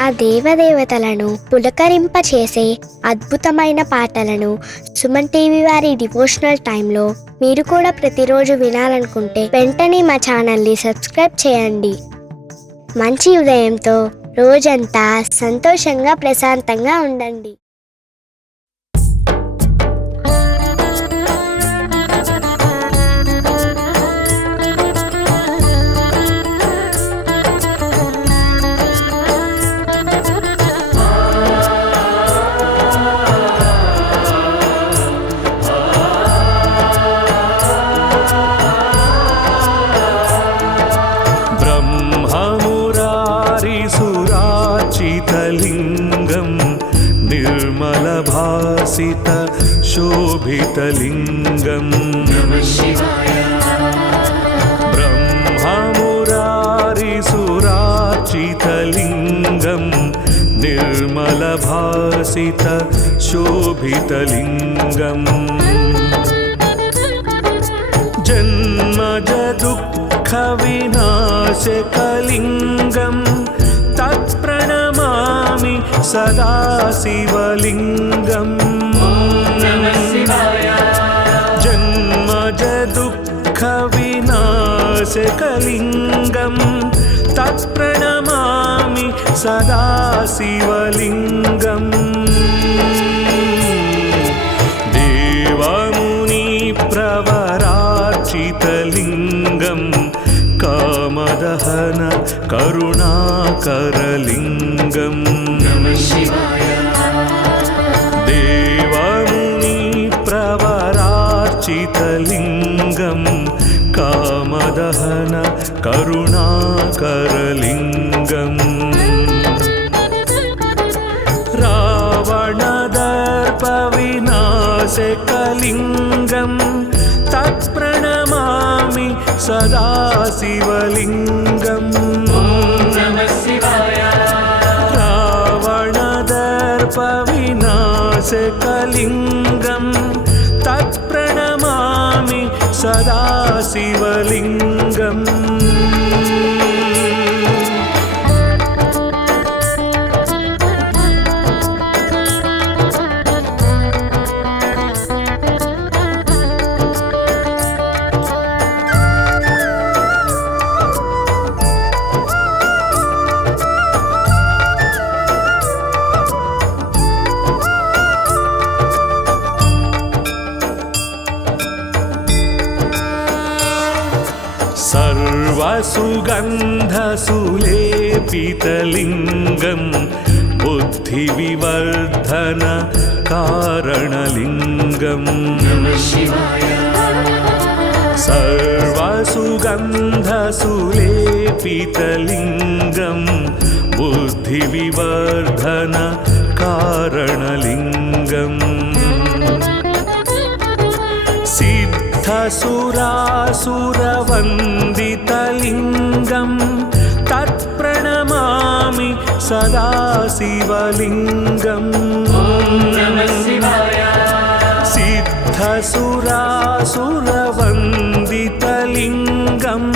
ఆ దేవదేవతలను పులకరింపచేసే అద్భుతమైన పాటలను సుమన్ టీవీ వారి డివోషనల్ టైంలో మీరు కూడా ప్రతిరోజు వినాలనుకుంటే వెంటనే మా ఛానల్ని సబ్స్క్రైబ్ చేయండి. మంచి ఉదయంతో రోజంతా సంతోషంగా ప్రశాంతంగా ఉండండి. निर्मलभासित शोभितलिङ्गम् ब्रह्ममुरारिसुरार्चितलिङ्गम् निर्मलभासित शोभितलिङ्गम् जन्मजदुःखविनाशकलिङ्गम् तत्प्रणमामि सदा शिवलिङ्गम्. जन्मजदुःखविनाशकलिङ्गम् तत्प्रणमामि सदा शिवलिङ्गम्. देवमुनिप्रवरार्चितलिङ्गम् कामदहन करुणाकरलिङ्गम्. देवमुनिप्रवरार्चितलिङ्गम् कामदहन करुणाकरलिङ्गम्. रावणदर्पविनाशकलिङ्गम् तत्प्रणमामि सदा शिवलिङ्गम्. रावणदर्पविनाशकलिङ्गम् तत्प्रणमामि सदा शिवलिङ्गम्. सर्वसुगन्धसुलेपितलिङ्गम् बुद्धिविवर्धन कारणलिङ्गम्. सर्वसुगन्धसुलेपितलिङ्गम् बुद्धिविवर्धन कारणलिङ्गम्. सिद्धसुरासुरवन्दितलिङ्गम् तत्प्रणमामि सदा शिवलिङ्गम्. सिद्धसुरासुरवन्दितलिङ्गम्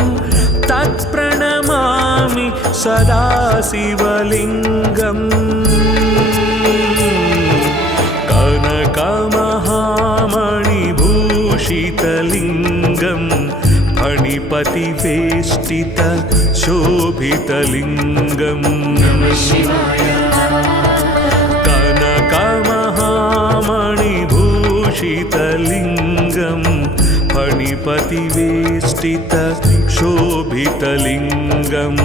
तत्प्रणमामि सदा शिवलिङ्गम्. कनकमहामणिभूषितलिङ्गम् फणिपतिवेष्टित शोभितलिङ्गम्. कनकमहामणिभूषितलिङ्गम् फणिपतिवेष्टित शोभितलिङ्गम्.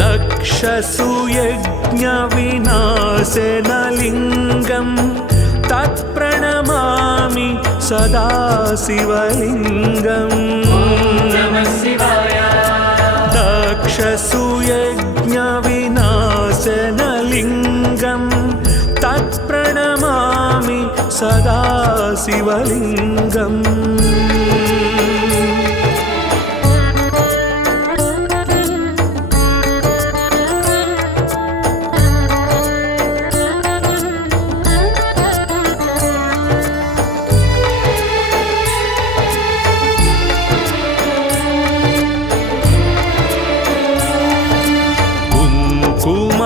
दक्षसुयज्ञविनाशनलिङ्गम् तत्प्रणमामि सदा शिवलिङ्गम्. दक्षसुयज्ञविनाशनलिङ्गम् तत्प्रणमामि सदा शिवलिङ्गम्.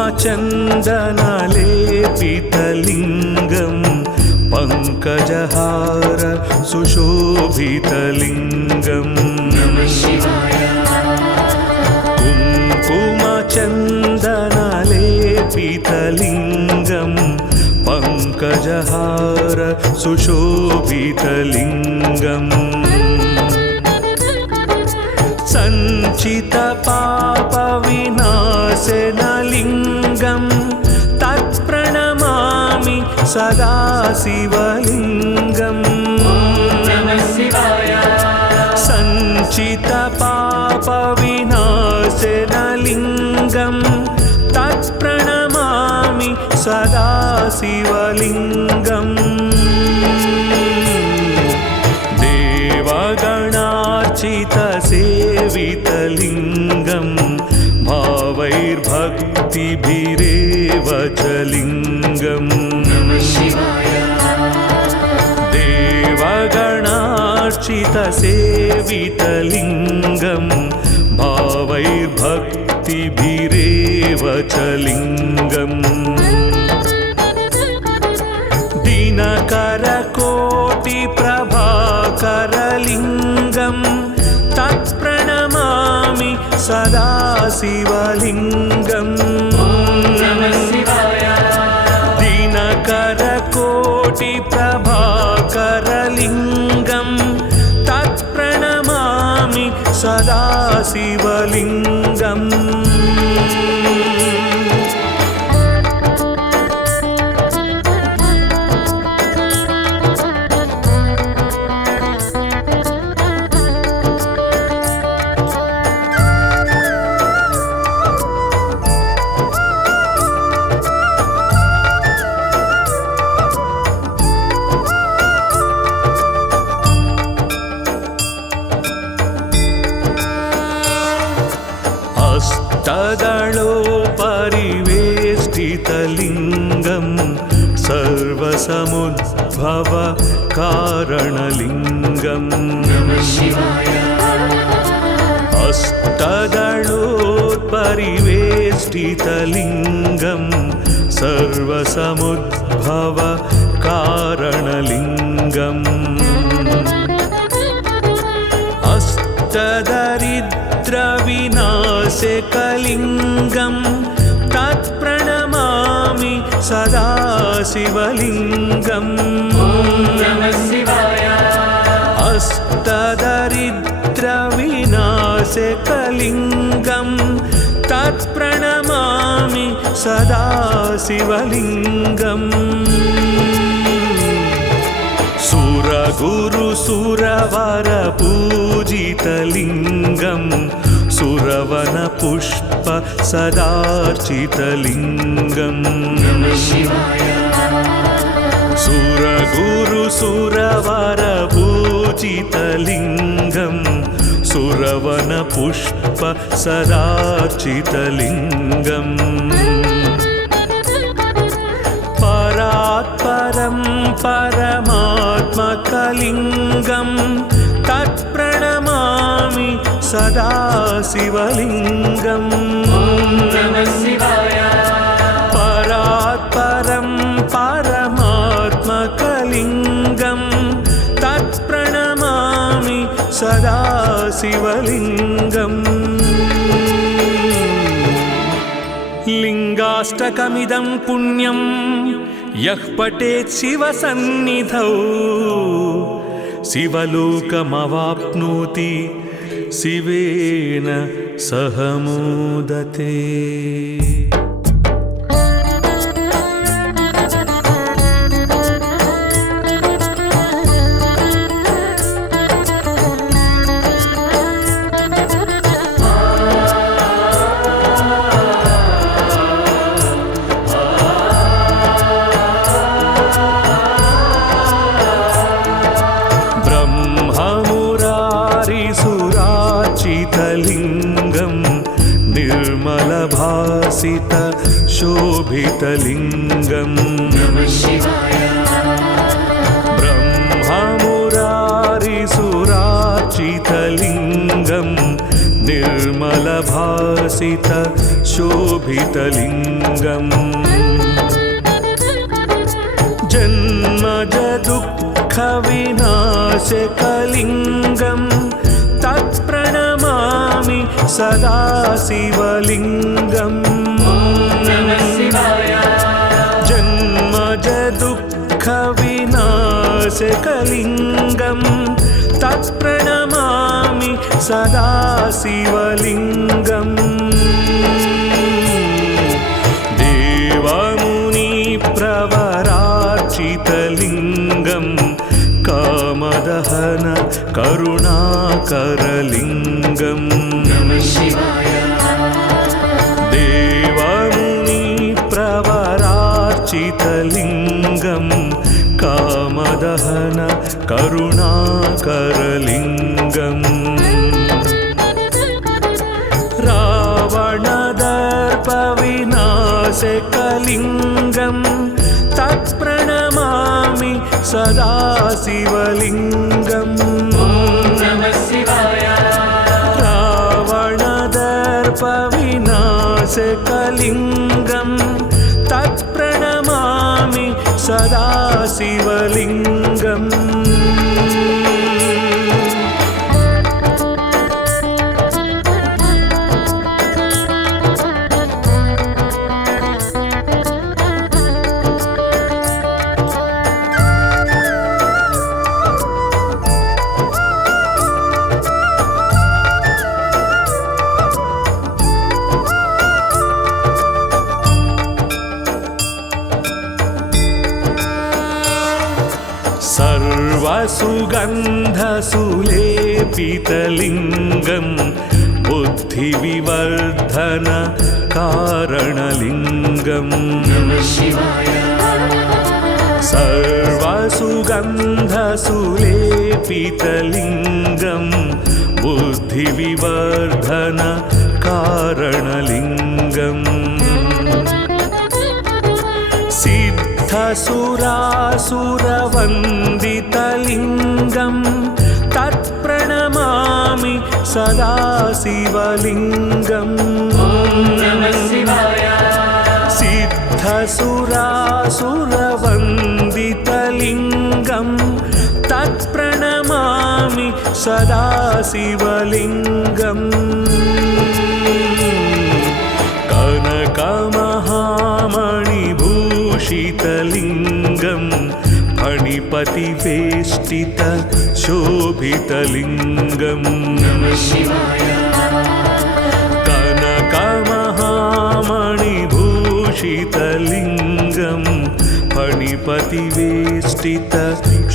कुङ्कुमचन्दनलेपितलिङ्गं पङ्कजहार सुशोभितलिङ्गम् कुङ्कुमचन्दनलेपितलिङ्गं पङ्कजहार सुशोभितलिङ्गम् सञ्चितपापविनाशनलिङ्गं तत्प्रणमामि सदा शिवलिङ्गम् सञ्चितपापविनाशनलिङ्गं तत्प्रणमामि सदा शिवलिङ्गम् देवगणार्चितसेवितलिङ्गं भावैर्भक्तिभिरेव च लिङ्गम् देवगणार्चितसेवितलिङ्गं भावैर्भक्तिभिरेव च लिङ्गम् दिनकरकोटिप्रभाकरलिङ्गं तत्प्रणमामि सदा शिवलिङ्गम् दिनकरकोटिप्रभाकरलिङ्गं तत्प्रणमामि सदा शिवलिङ्गम् अष्टदलोपरिवेष्टितलिङ्गं सर्वसमुद्भव कारणलिङ्गम् अष्टदलोपरिवेष्टितलिङ्गं सर्वसमुद्भव कारणलिङ्गम् अष्टदरिद्रविनाशकलिङ्गं तत्प्रणमामि सदा शिवलिङ्गम् अष्टदरिद्रविनाशकलिङ्गं तत्प्रणमामि सदा शिवलिङ्गम् सुरगुरुसुरवरपूजितलिङ्गं सुरवनपुष्प सदार्चितलिङ्गम् सुरगुरुसुरवरपूजितलिङ्गं सुरवनपुष्प सदार्चितलिङ्गम् परात्परं परमात्मकलिङ्गं तत्प्रणमामि सदा शिवलिङ्गम् परात्परं परमात्मकलिङ्गं तत्प्रणमामि सदा शिवलिङ्गम् लिङ्गाष्टकमिदं पुण्यं यः पठेत् शिवसन्निधौ शिवलोकमवाप्नोति शिवेन सह मोदते। लिङ्गं निर्मलभासित शोभितलिङ्गं ब्रह्ममुरारिसुरार्चितलिङ्गं निर्मल निर्मलभासित शोभितलिङ्गम् जन्मज दुःखविनाशकलिङ्गम् तत्प्रणमामि सदा शिवलिङ्गम् जन्मज दुःखविनाशकलिङ्गम् तत्प्रणमामि सदा शिवलिङ्गम् देवमुनिप्रवरार्चितलिङ्गम् कामदहन करुणाकरलिङ्गम् देवमुनिप्रवरार्चितलिङ्गम् कामदहन करुणाकरलिङ्गम् रावणदर्पविनाशकलिङ्गम् तत्प्रणमामि सदा शिवलिङ्गम् रावणदर्पविनाशकलिङ्गम् तत्प्रणमामि सदा शिवलिङ्गम् सर्वसुगन्धसुलेपितलिङ्गं बुद्धिविवर्धन कारणलिङ्गम् सर्वसुगन्धसुलेपितलिङ्गं बुद्धिविवर्धन कारणलिङ्गम् सिद्धसुरासुरवन्दितलिङ्गं तत्प्रणमामि सदा शिवलिङ्गम् सिद्धसुरासुरवन्दितलिङ्गं तत्प्रणमामि सदा शिवलिङ्गम् कनकमहामणिभूषितलिङ्गं फणिपतिवेष्टित शोभितलिङ्गम् कनकमहामणिभूषितलिङ्गं फणिपतिवेष्टित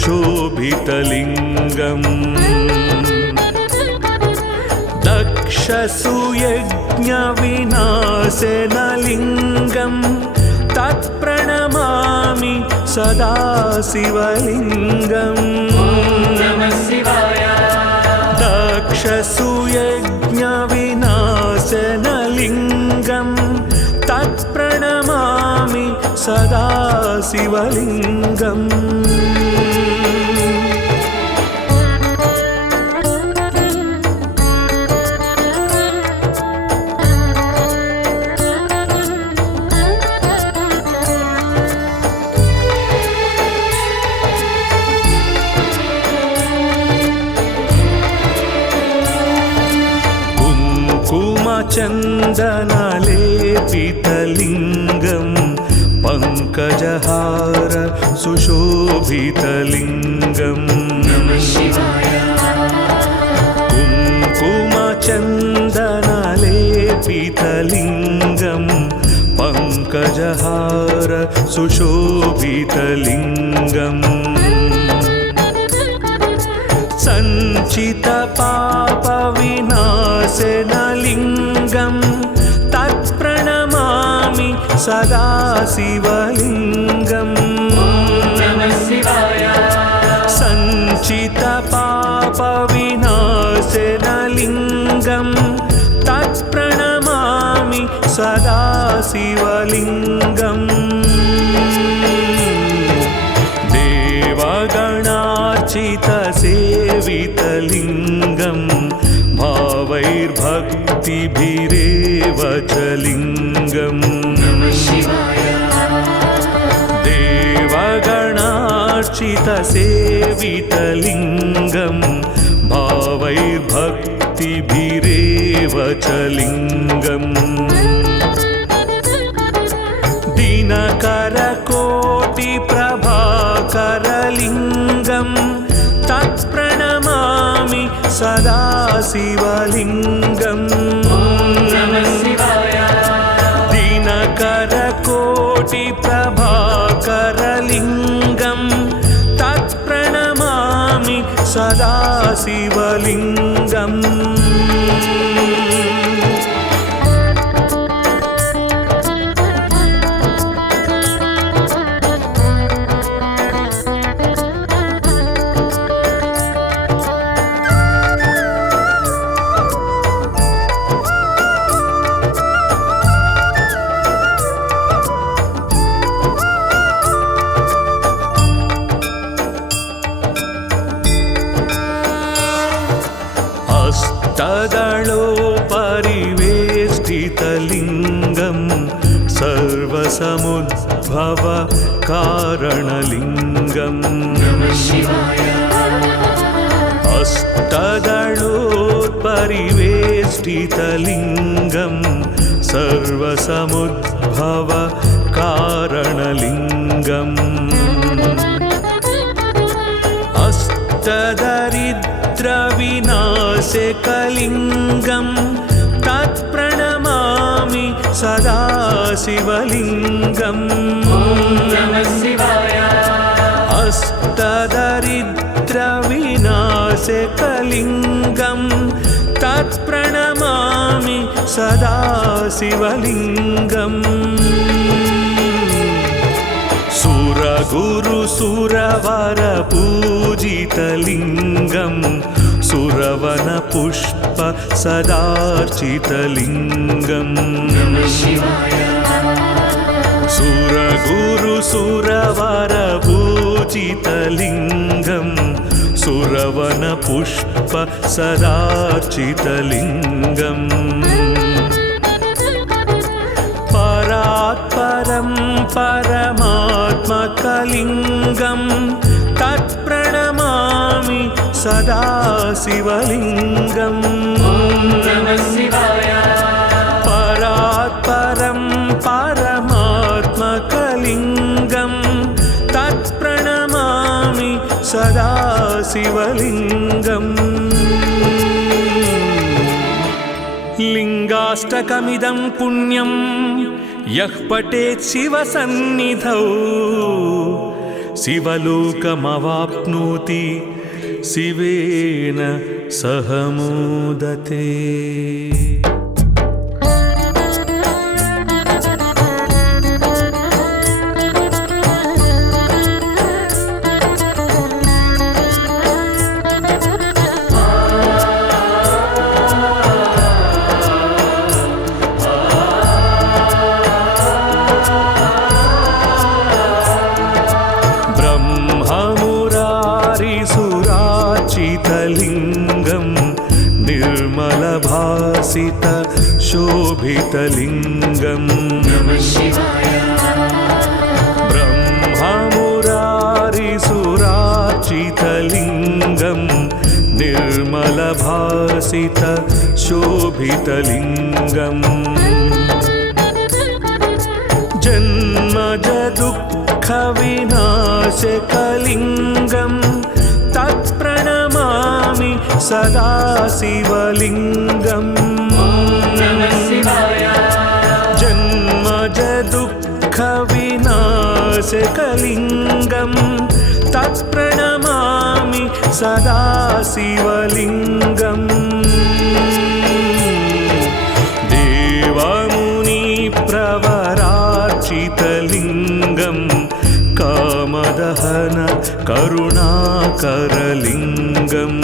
शोभितलिङ्गम् दक्षसुयज्ञविनाशनलिङ्गं तत्प्रणमामि सदा शिवलिङ्गम् दक्षसुयज्ञविनाशनलिङ्गं तत्प्रणमामि सदा शिवलिङ्गम् चन्दनलेपितलिङ्गं पङ्कजहार सुशोभितलिङ्गम् कुङ्कुमचन्दनलेपितलिङ्गं पङ्कजहार सुशोभितलिङ्गम् सञ्चितपापविनाशनलिङ्गं तत्प्रणमामि सदा शिवलिङ्गम् सञ्चितपापविनाशनलिङ्गं तत्प्रणमामि सदा शिवलिङ्गम् देवगणार्चितसेवितलिङ्गं भावैर्भक्ति भक्तिभिरेव च लिङ्गम् देवगणार्चितसेवितलिङ्गं भावैर्भक्तिभिरेव च लिङ्गम् दिनकरकोटिप्रभाकरलिङ्गं तत्प्रणमामि सदा शिवलिङ्गम् दिनकरकोटिप्रभाकरलिङ्गं तत्प्रणमामि सदा शिवलिङ्गम् हस्तदलोपरिवेष्टितलिङ्गं सर्वसमुद्भव कारणलिङ्गम् हस्तदलोपरिवेष्टितलिङ्गं सर्वसमुद्भव कारणलिङ्गम् अष्टदरिद्रविनाशकलिङ्गं तत्प्रणमामि सदा शिवलिङ्गम् अष्टदरिद्रविनाशकलिङ्गं तत्प्रणमामि सदा शिवलिङ्गम् सुरगुरुसुरवरपूजितलिङ्गं सुरवनपुष्प सदार्चितलिङ्गम् सुरगुरुसुरवरपूजितलिङ्गं सुरवनपुष्प सदार्चितलिङ्गम् परात्परं परमात्मकलिङ्गं तत्प्रणमामि सदा शिवलिङ्गम् परात्परं परमात्मकलिङ्गं तत्प्रणमामि सदा शिवलिङ्गम् लिङ्गाष्टकमिदं पुण्यं यः पठेत् शिवसन्निधौ शिवलोकमवाप्नोति शिवेन सह मोदते। लिङ्गं निर्मलभासित शोभितलिङ्गं ब्रह्ममुरारिसुरार्चितलिङ्गं निर्मलभासित शोभितलिङ्गम् जन्मजदुःखविनाशकलिङ्गं तत्प्रणमामि सदा शिवलिङ्गम् जन्मजदुःखविनाशकलिङ्गं तत्प्रणमामि सदा शिवलिङ्गम् देवमुनिप्रवरार्चितलिङ्गं कामदहन करुणाकरलिङ्गम्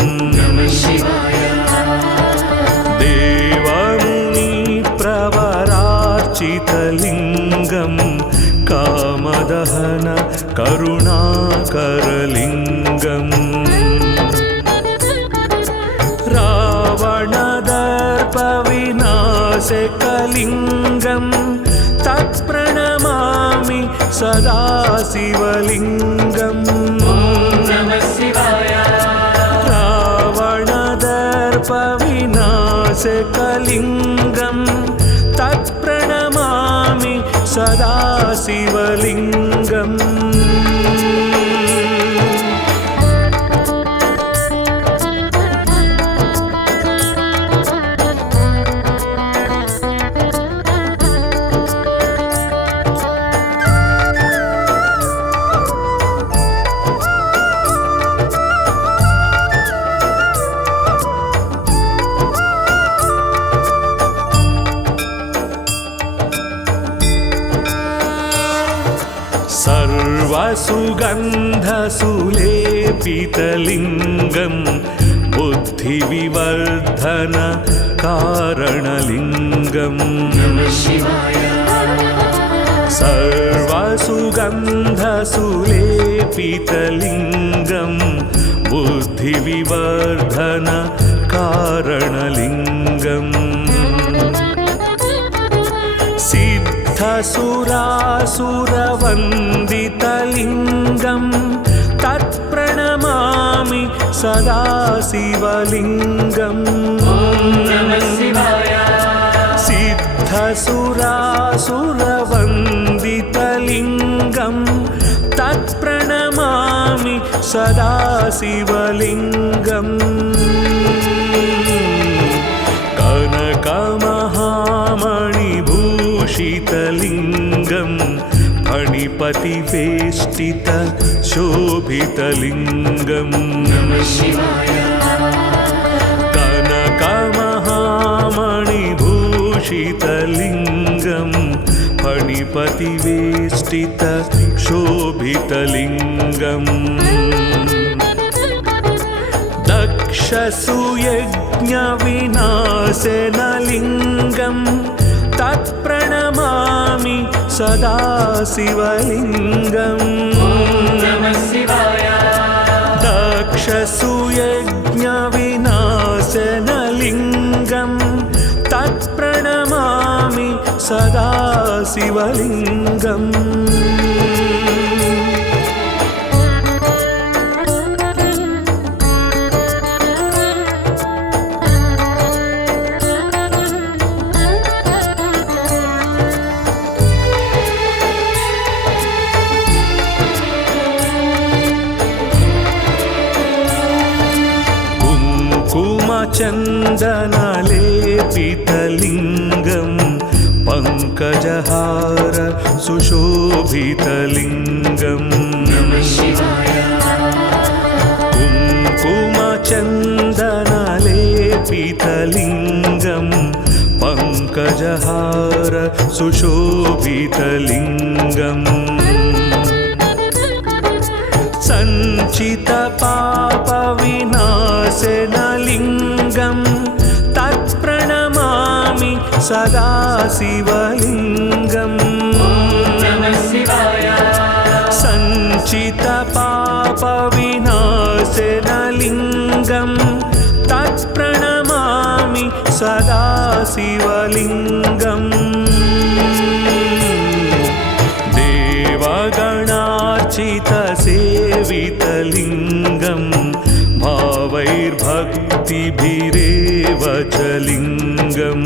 देवमुनिप्रवरार्चितलिङ्गं कामदहन करुणाकरलिङ्गम् रावणदर्पविनाशकलिङ्गं नासिकलिङ्गं तत्प्रणमामि सदा शिवलिङ्गम् रावणदर्पविनाशकलिङ्गं तत्प्रणमामि सदा शिवलिङ्गम् सर्वसुगन्धसुलेपितलिङ्गं बुद्धिविवर्धन कारणलिङ्गम् सर्वसुगन्धसुलेपितलिङ्गं बुद्धिविवर्धन कारणलिङ्गम् सिद्धसुरासुरवन्दितलिङ्गं तत्प्रणमामि सदा शिवलिङ्गम् सिद्धसुरासुरवन्दितलिङ्गं तत्प्रणमामि सदा शिवलिङ्गम् कनकमहामणिभूषितलिङ्गं फणिपतिवेष्टित शोभितलिङ्गम् कनकमहामणिभूषितलिङ्गं फणिपतिवेष्टित शोभितलिङ्गम् दक्षसुयज्ञविनाशनलिङ्गं तत्प्रणमामि सदा शिवलिङ्गम् दक्षसुयज्ञविनाशनलिङ्गं तत्प्रणमामि सदा शिवलिङ्गम् चन्दनलेपितलिङ्गं पङ्कजहार सुशोभितलिङ्गम् कुङ्कुमचन्दनलेपितलिङ्गं पङ्कजहार सुशोभितलिङ्गम् सञ्चितपापविनाशनलिङ्गं तत्प्रणमामि सदा शिवलिङ्गम् सञ्चितपापविनाशनलिङ्गं तत्प्रणमामि सदा शिवलिङ्गम् देवगणार्चितसेवितलिङ्गं भावैर्भक्तिभिरेव च लिङ्गम्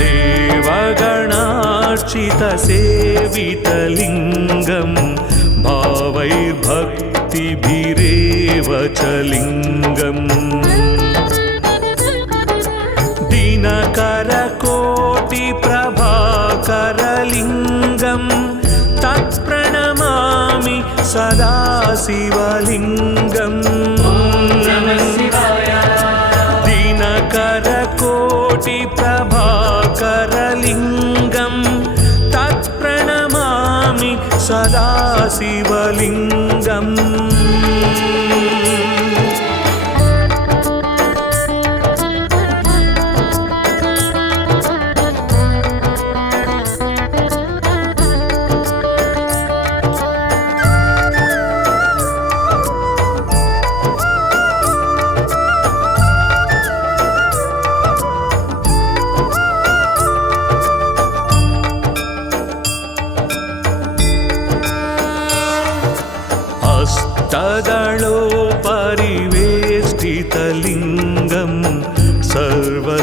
देवगणार्चितसेवितलिङ्गं भावैर्भक्तिभिरेव च लिङ्गम् दिनकरकोटिप्रभाकरलिङ्गं तत्प्रणमामि सदा शिवलिङ्गम् दिनकरकोटिप्रभाकरलिङ्गं तत्प्रणमामि सदा शिवलिङ्गम्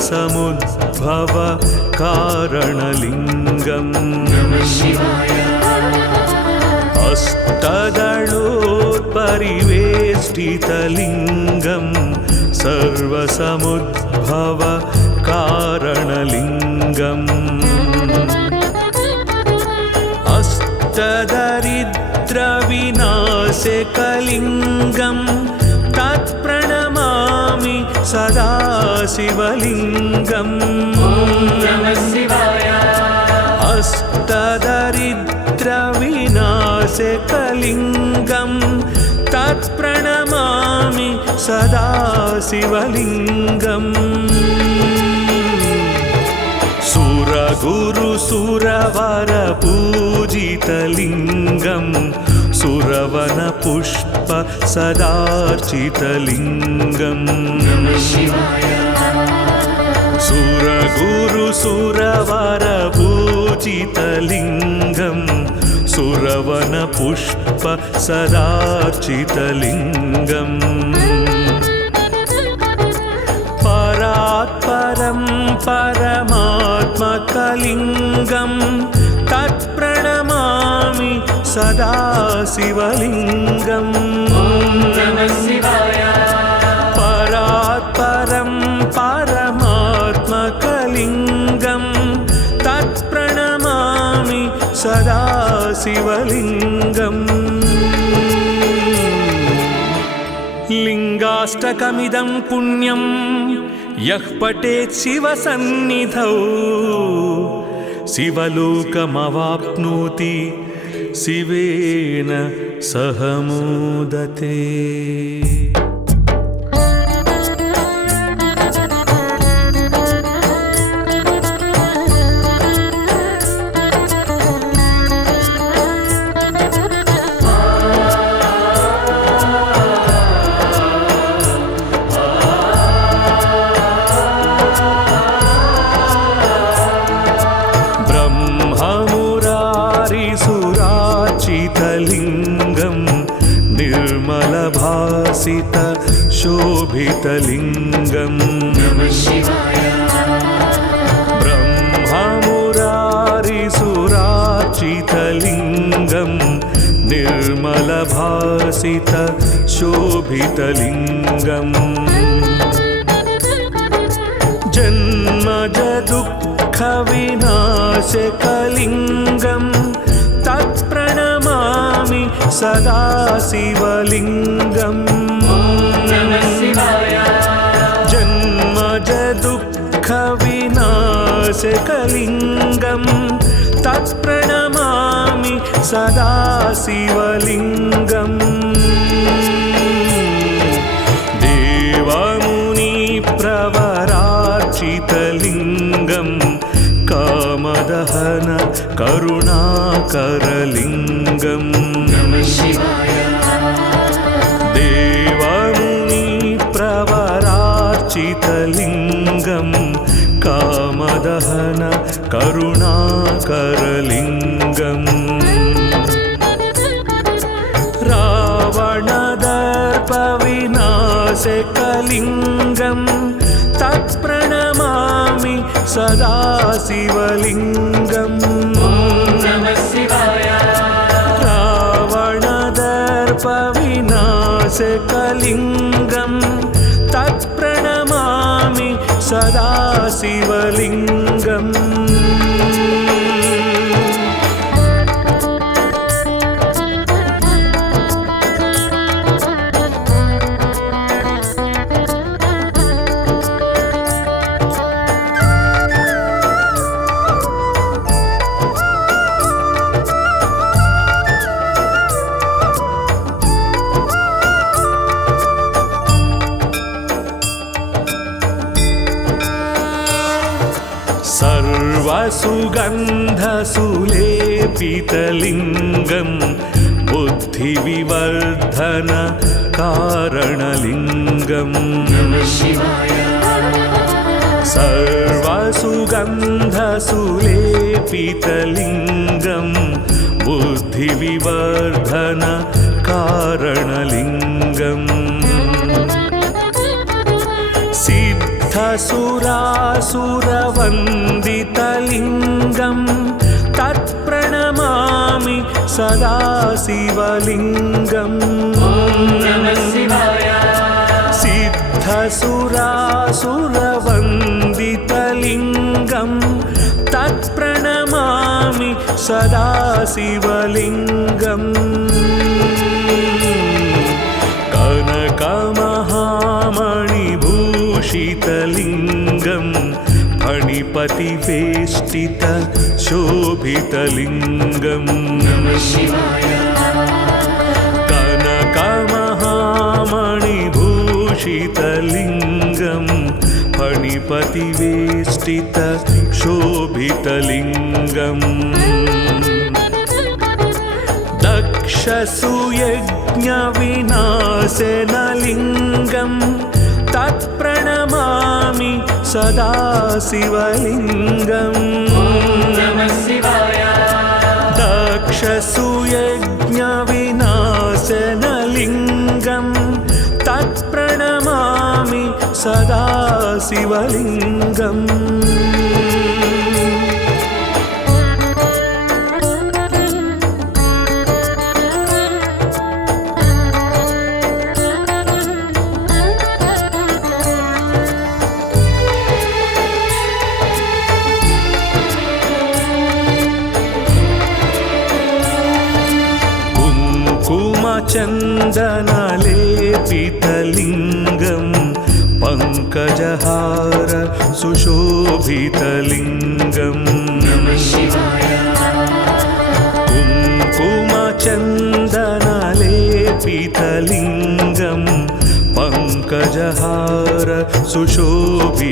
सर्वसमुद्भव कारणलिङ्गम् अष्टदलोत्परिवेष्टितलिङ्गं सर्वसमुद्भव कारणलिङ्गम् अष्टदरिद्रविनाशकलिङ्गं तत्प्रणमामि सदा शिवलिङ्गम् अष्टदरिद्रविनाशकलिङ्गं तत्प्रणमामि सदा शिवलिङ्गम् सुरगुरुसुरवरपूजितलिङ्गं सुरवनपुष्प सदार्चितलिङ्गम् सुरगुरुसुरवरपूजितलिङ्गं सुरवनपुष्प सदार्चितलिङ्गम् परात्परं परमात्मकलिङ्गं तत्प्रणमामि सदा शिवलिङ्गम् परात्परं परमात्मकलिङ्गं तत्प्रणमामि सदा शिवलिङ्गम् लिङ्गाष्टकमिदं पुण्यं यः पठेत् शिवसन्निधौ शिवलोकमवाप्नोति शिवेन सह मोदते। लिङ्गं निर्मलभासित शोभितलिङ्गम् ब्रह्ममुरारिसुरार्चितलिङ्गं निर्मलभासित शोभितलिङ्गम् जन्मज दुःखविनाशकलिङ्गं तत्प्रणमामि सदा शिवलिङ्गम् जन्मज दुःखविनाशकलिङ्गं तत्प्रणमामि सदा शिवलिङ्गम् देवमुनिप्रवरार्चितलिङ्गं कामदहन करुणाकरलिङ्गम् देवमुनिप्रवरार्चितलिङ्गं कामदहन करुणाकरलिङ्गम् रावणदर्पविनाशकलिङ्गं तत्प्रणमामि सदा शिवलिङ्गम् रावणदर्पविनाशकलिङ्गं तत्प्रणमामि सदा शिवलिङ्गम् सर्वसुगन्धसुलेपितलिङ्गं बुद्धिविवर्धन कारणलिङ्गम् सर्वसुगन्धसुलेपितलिङ्गं बुद्धिविवर्धन कारणलिङ्गम् सिद्ध सिद्धसुरासुरवन्दितलिङ्गं तत्प्रणमामि सदा शिवलिङ्गम् सिद्धसुरासुरवन्दितलिङ्गं तत्प्रणमामि सदा शिवलिङ्गम् कनकमहामणिभूषितलिङ्गं फणिपतिवेष्टित शोभितलिङ्गम् कनकमहामणिभूषितलिङ्गं फणिपतिवेष्टित शोभितलिङ्गम् दक्षसुयज्ञविनाशनलिङ्गं तत्प्रणमामि सदा शिवलिङ्गम् दक्षसुयज्ञविनाशनलिङ्गं तत्प्रणमामि सदा शिवलिङ्गम् चन्दनलेपितलिङ्गं पङ्कजहार सुशोभितलिङ्गम् कुङ्कुमचन्दनलेपितलिङ्गं पङ्कजहार सुशोभितलिङ्गम्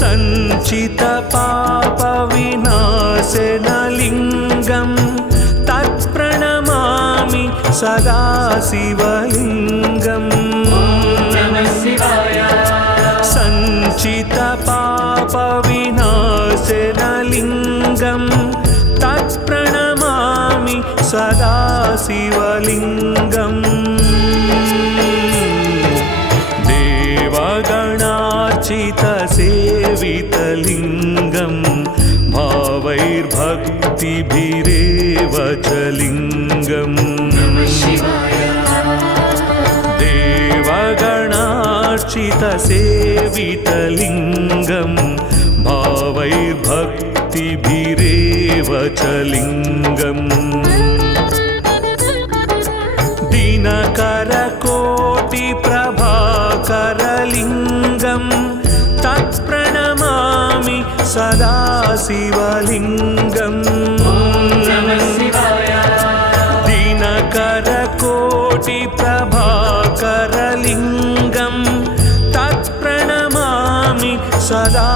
सञ्चितपापविनाशनलिङ्गं तत्प्रणमामि सदा शिवलिङ्गम् सञ्चितपापविनाशनलिङ्गं तत्प्रणमामि सदा शिवलिङ्गम् देवगणार्चितसेवितलिङ्गं भावैर्भक्तिभिरेव च लिङ्गम् देवगणार्चितसेवितलिङ्गं भावैर्भक्तिभिरेव च लिङ्गम् दिनकरकोटिप्रभाकरलिङ्गं तत्प्रणमामि सदा शिवलिङ्गम् दिनकरकोटिप्रभाकरलिङ्गं तत्प्रणमामि सदा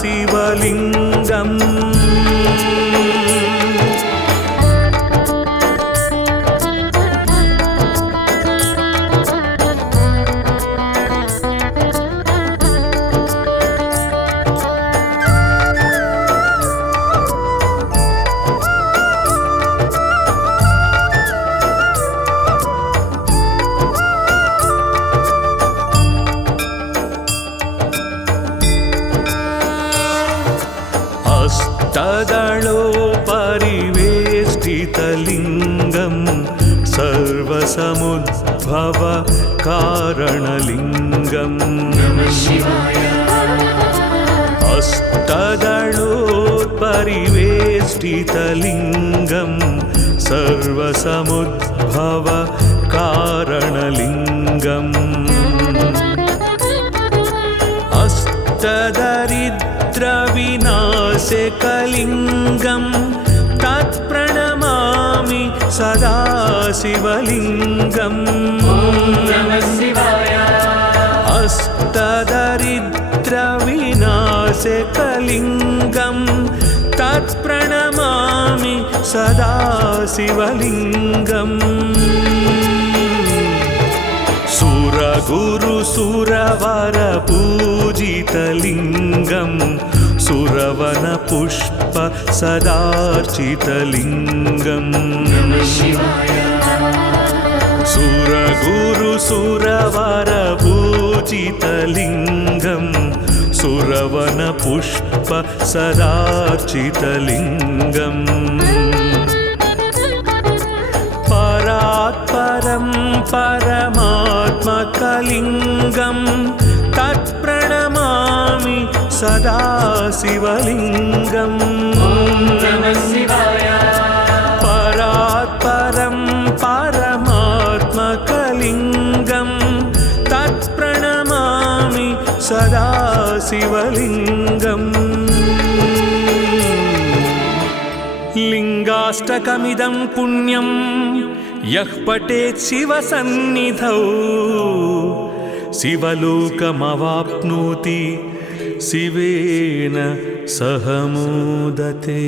शिवलिङ्गम् तदलोपरिवेष्टितलिङ्गं सर्वसमुद्भव कारणलिङ्गम् अष्टदलोपरिवेष्टितलिङ्गं सर्वसमुद्भव कारणलिङ्गम् अष्टदरिद्रविनाशकलिङ्गं तत्प्रणमामि सदा शिवलिङ्गम् अष्टदरिद्रविनाशकलिङ्गं तत्प्रणमामि सदा शिवलिङ्गम् सुरगुरुसुरवरपूजितलिङ्गं सुरवनपुष्प सदार्चितलिङ्गम् सुरगुरुसुरवरपूजितलिङ्गं सुरवनपुष्प सदार्चितलिङ्गम् परात्परं परमात्मकलिङ्गं तत्प्रणमामि सदा शिवलिङ्गम् परात्परं परमात्मकलिङ्गं तत्प्रणमामि सदा शिवलिङ्गम् लिङ्गाष्टकमिदं पुण्यं यः पठेत् शिवसन्निधौ शिवलोकमवाप्नोति शिवेन सह मोदते।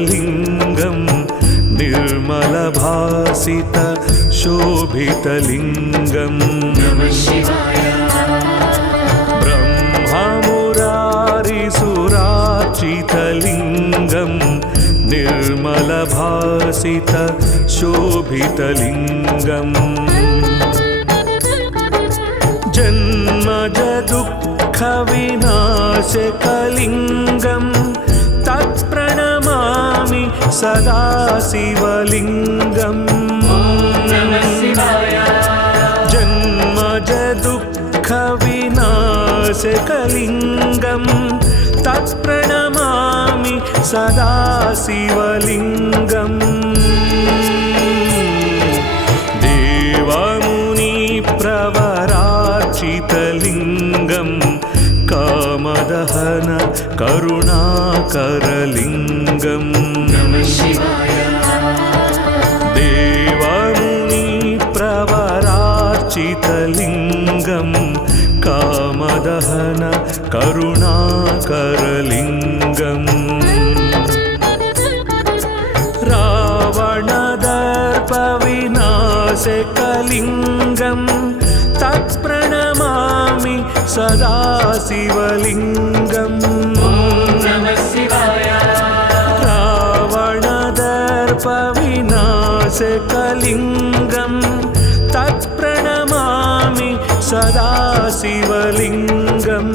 लिङ्गं निर्मलभासित शोभितलिङ्गं ब्रह्ममुरारिसुरार्चितलिङ्गं निर्मलभासित शोभितलिङ्गम् जन्मजदुःखविनाशकलिङ्गं तत्प्रणमामि सदा शिवलिङ्गम् जन्मजदुःखविनाशकलिङ्गं तत्प्रणमामि सदा शिवलिङ्गम् देवमुनिप्रवरार्चितलिङ्गं कामदहन करुणाकरलिङ्गं देवमुनिप्रवरार्चितलिङ्गं कामदहन करुणाकरलिङ्गम् रावणदर्पविनाशकलिङ्गं तत्प्रणमामि सदा शिवलिङ्गम् रावणदर्पविनाशकलिङ्गं तत्प्रणमामि सदा शिवलिङ्गम्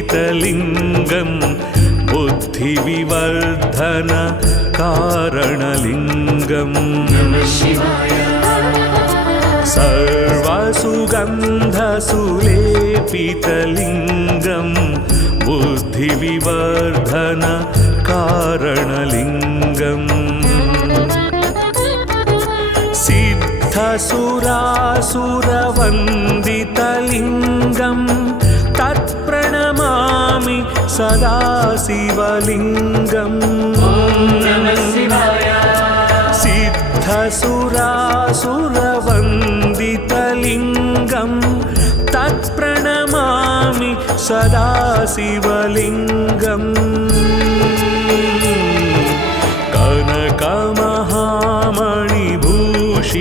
सर्वसुगन्धसुलेपितलिङ्गं बुद्धिविवर्धन कारणलिङ्गम् सर्वसुगन्धसुलेपितलिङ्गं बुद्धिविवर्धन कारणलिङ्गम् सिद्धसुरासुरवन्दितलिङ्गं तत्प्रणमामि सदा शिवलिङ्गम् सिद्धसुरासुरवन्दितलिङ्गं तत्प्रणमामि सदा शिवलिङ्गम्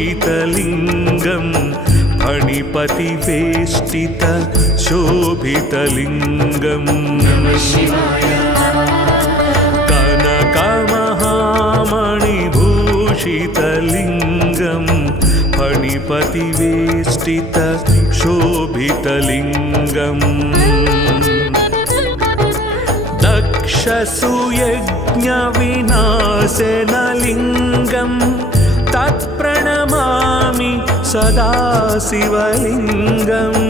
कनकमहामणिभूषितलिङ्गं फणिपतिवेष्टित शोभितलिङ्गम् कनकमहामणिभूषितलिङ्गं फणिपतिवेष्टित शोभितलिङ्गम् दक्षसुयज्ञविनाशनलिङ्गं तत्प्रणमामि सदा शिवलिङ्गम्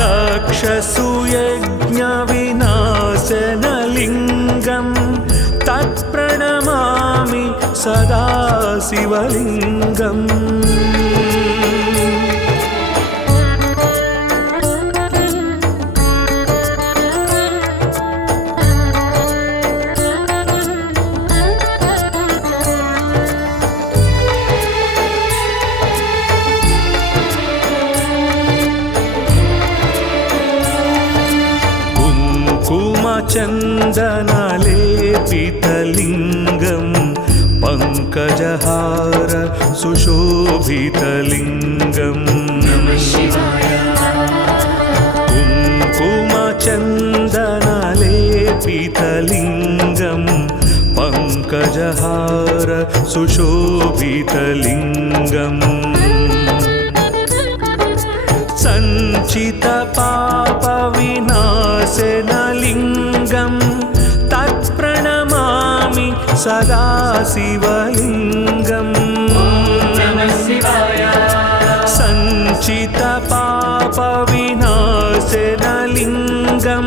दक्षसुयज्ञविनाशनलिङ्गं तत्प्रणमामि सदा शिवलिङ्गम् चन्दनलेपितलिङ्गं पङ्कजहार सुशोभितलिङ्गम् कुङ्कुमचन्दनलेपितलिङ्गं पङ्कजहार सुशोभितलिङ्गम् सञ्चितपापविनाशनलिङ्गं तत्प्रणमामि सदा शिवलिङ्गम् सञ्चितपापविनाशनलिङ्गं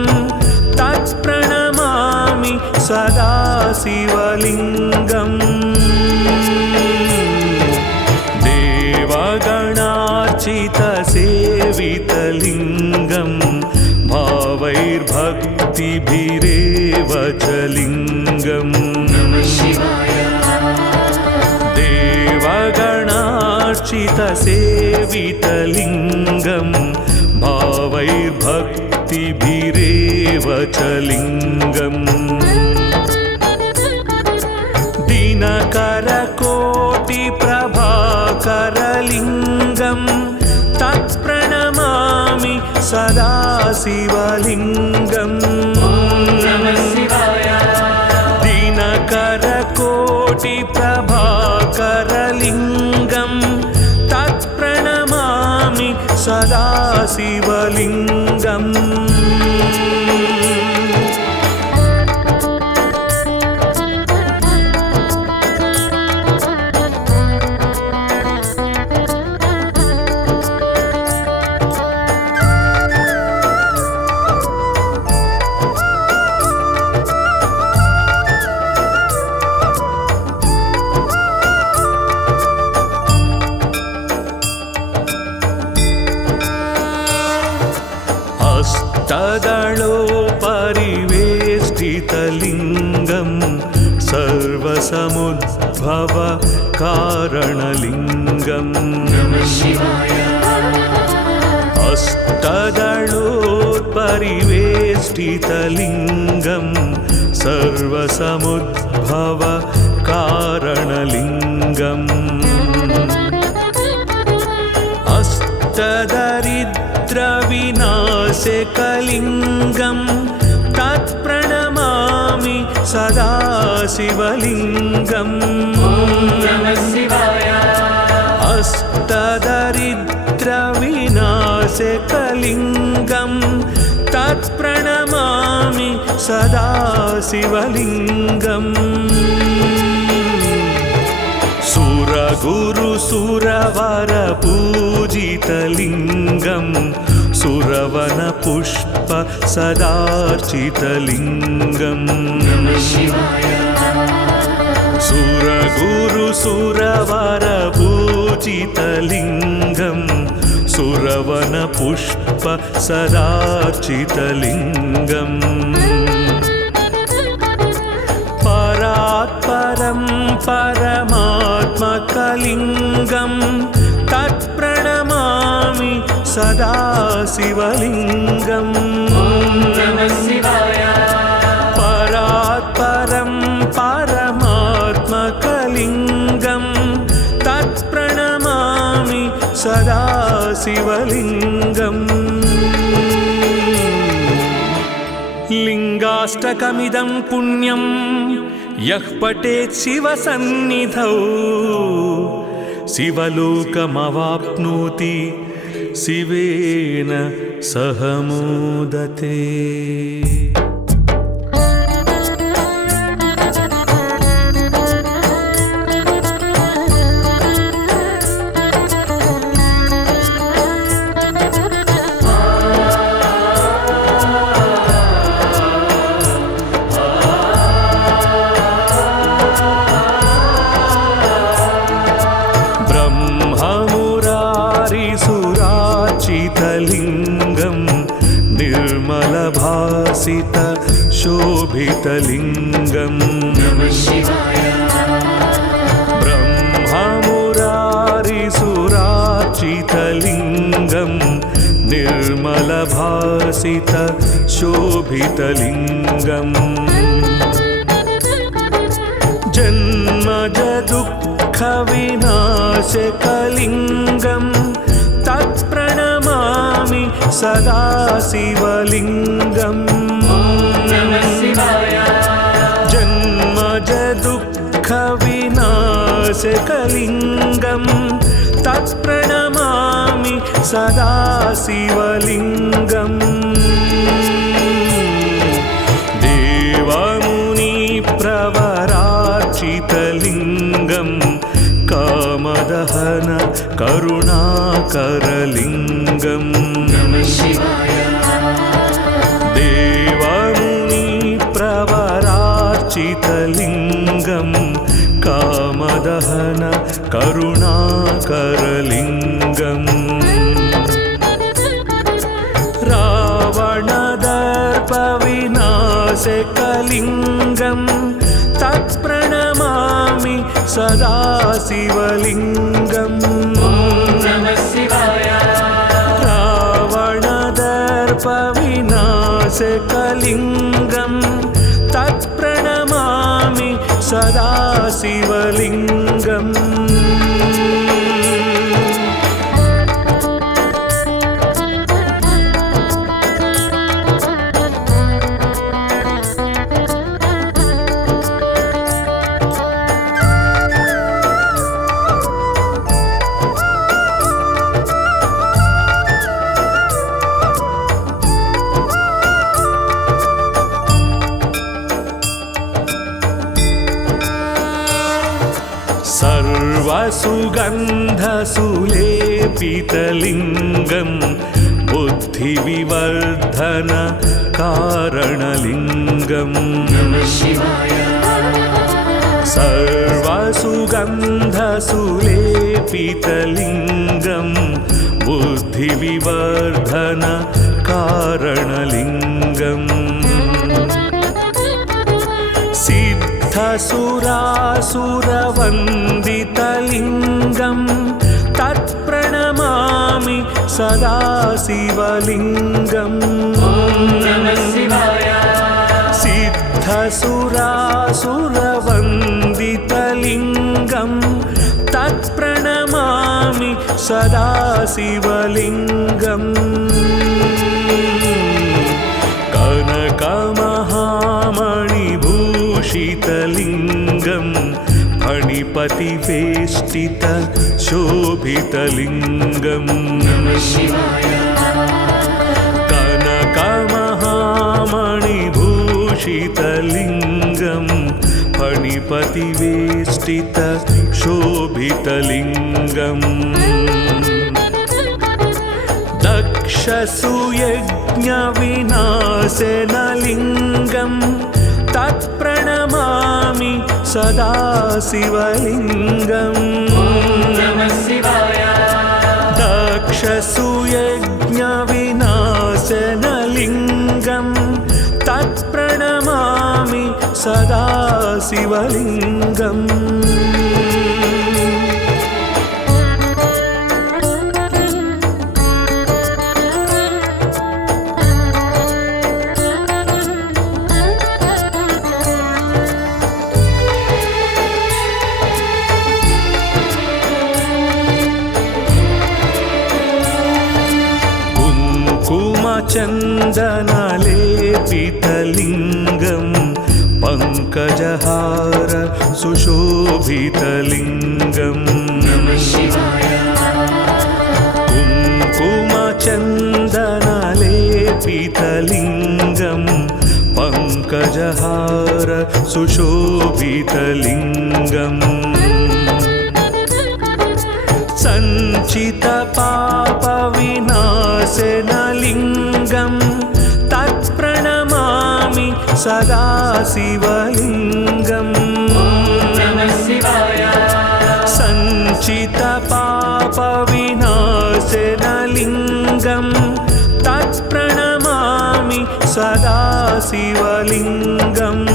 तत्प्रणमामि सदा शिवलिङ्गम् देवगणार्चितसेवितलिङ्गं भावैर्भक्तिभिरेव च लिङ्गम् देवगणार्चितसेवितलिङ्गं भावैर्भक्तिभिरेव च लिङ्गम् दिनकरकोटिप्रभाकरलिङ्गं तत्प्रणमामि सदा शिवलिङ्गम् दिनकरकोटिप्रभाकरलिङ्गं तत्प्रणमामि सदा शिवलिङ्गम् हस्तदलोपरिवेष्टितलिङ्गं सर्वसमुद्भव कारणलिङ्गम् हस्तदलोपरिवेष्टितलिङ्गं सर्वसमुद्भव कारणलिङ्गम् अष्टदरिद्रविनाशकलिङ्गं तत्प्रणमामि सदा शिवलिङ्गम् अष्टदरिद्रविनाशकलिङ्गं तत्प्रणमामि सदा शिवलिङ्गम् सुरगुरुसुरवरपूजितलिङ्गं सुरवनपुष्प सदार्चितलिङ्गम् सुरगुरुसुरवरपूजितलिङ्गं सुरवनपुष्प सदार्चितलिङ्गम् परात्परं परमात्मकलिङ्गं तत्प्रणमामि सदा शिवलिङ्गम् परात्परं परमात्मकलिङ्गं तत्प्रणमामि सदा शिवलिङ्गम् लिङ्गाष्टकमिदं पुण्यं यः पठेत् शिवसन्निधौ शिवलोकमवाप्नोति शिवेन सह मोदते। भासित शोभितलिङ्गम् ब्रह्ममुरारिसुरार्चितलिङ्गम् निर्मलभासित शोभितलिङ्गम् जन्मज दुःखविनाशकलिङ्गम् तत्प्रणमामि सदा शिवलिङ्गम् जन्मज दुःखविनाशकलिङ्गम् तत्प्रणमामि सदा शिवलिङ्गम् देवमुनिप्रवरार्चितलिङ्गम् कामदहन करुणाकरलिङ्गम् देवमुनिप्रवरार्चितलिङ्गम् कामदहन करुणाकरलिङ्गम् रावणदर्पविनाशकलिङ्गम् तत्प्रणमामि सदा शिवलिङ्गम् रावणदर्पविनाशकलिङ्गम् तत्प्रणमामि सदा शिवलिङ्गम् सर्वसुगन्धसुलेपितलिङ्गम् बुद्धिविवर्धन कारणलिङ्गम् सर्वसुगन्धसुलेपितलिङ्गम् बुद्धिविवर्धन कारणलिङ्गम् सिद्धसुरासुरवन्दितलिङ्गम् तत्प्रणमामि सदा शिवलिङ्गम् सिद्धसुरासुरवन्दितलिङ्गम् तत्प्रणमामि सदा शिवलिङ्गम् कनकमहामणिभूषितलिङ्गम् फणिपतिवेष्टित शोभितलिङ्गम् कनकमहामणिभूषितलिङ्गम् फणिपतिवेष्टित शोभितलिङ्गम् दक्षसुयज्ञविनाशनलिङ्गम् तत्प्रणमामि सदा शिवलिङ्गम् दक्षसुयज्ञविनाशनलिङ्गम् तत्प्रणमामि सदा शिवलिङ्गम् चन्दनलेपितलिङ्गम् पङ्कजहार सुशोभितलिङ्गम् कुङ्कुमचन्दनलेपितलिङ्गम् पङ्कजहार सुशोभितलिङ्गम् सञ्चितपापविनाशनलिङ्गम् तत्प्रणमामि सदा शिवलिङ्गम् सञ्चितपापविनाशनलिङ्गम् तत्प्रणमामि सदा सदाशिवलिङ्गम्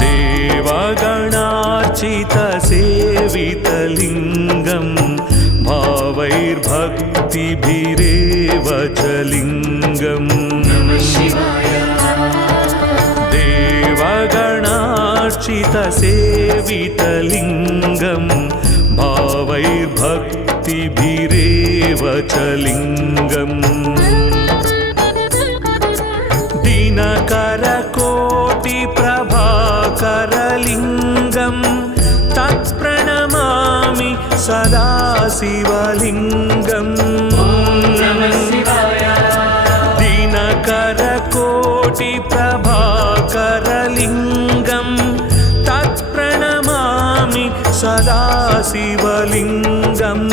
देवगणार्चितसेवितलिङ्गं भावैर्भक्तिभिरेव च लिङ्गम् देवगणार्चितसेवितलिङ्गं भावैर्भक्तिभिरेव च लिङ्गम् दिनकरकोटिप्रभाकरलिङ्गं तत्प्रणमामि सदा शिवलिङ्गम् दिनकरकोटिप्रभाकरलिङ्गं तत्प्रणमामि सदा शिवलिङ्गम्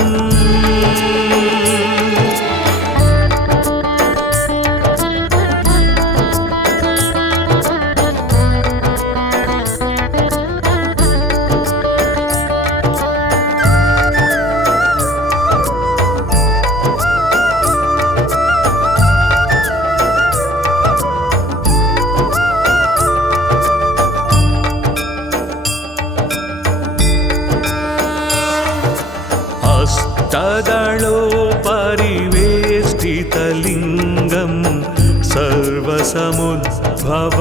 अष्टदलोपरिवेष्टितलिङ्गं सर्वसमुद्भव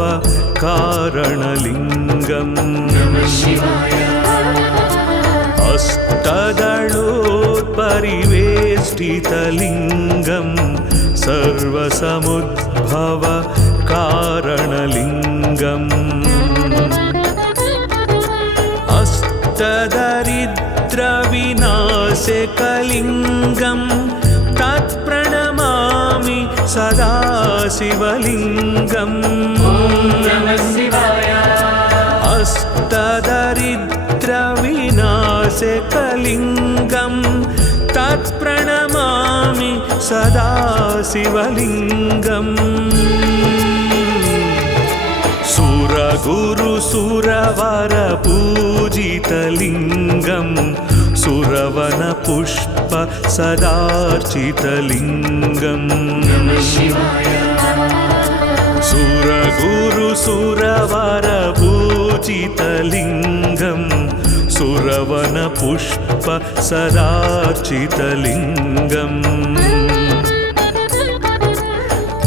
कारणलिङ्गम् अष्टदलोपरिवेष्टितलिङ्गं सर्वसमुद्भव कारणलिङ्गम् अष्टदरिद्रविनाशकलिङ्गं तत्प्रणमामि सदा शिवलिङ्गम् अष्टदरिद्रविनाशकलिङ्गं तत्प्रणमामि सदा शिवलिङ्गम् सुरगुरुसुरवरपूजितलिङ्गं सुरवनपुष्प सदार्चितलिङ्गम् सुरगुरुसुरवरपूजितलिङ्गं सुरवनपुष्प सदार्चितलिङ्गम्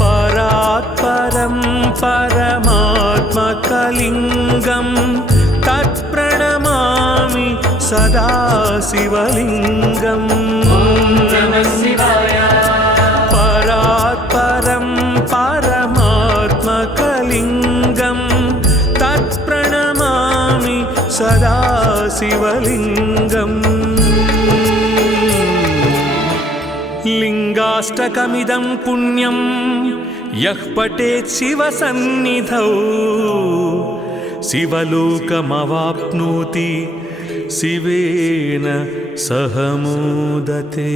परात्परं परमात्मकलिङ्गं तत्प्रणमामि सदा शिवलिङ्गम् परात्परं परमात्मकलिङ्गं तत्प्रणमामि सदा शिवलिङ्गम् लिङ्गाष्टकमिदं पुण्यं यः पठेत् शिवसन्निधौ शिवलोकमवाप्नोति शिवेन सह मोदते।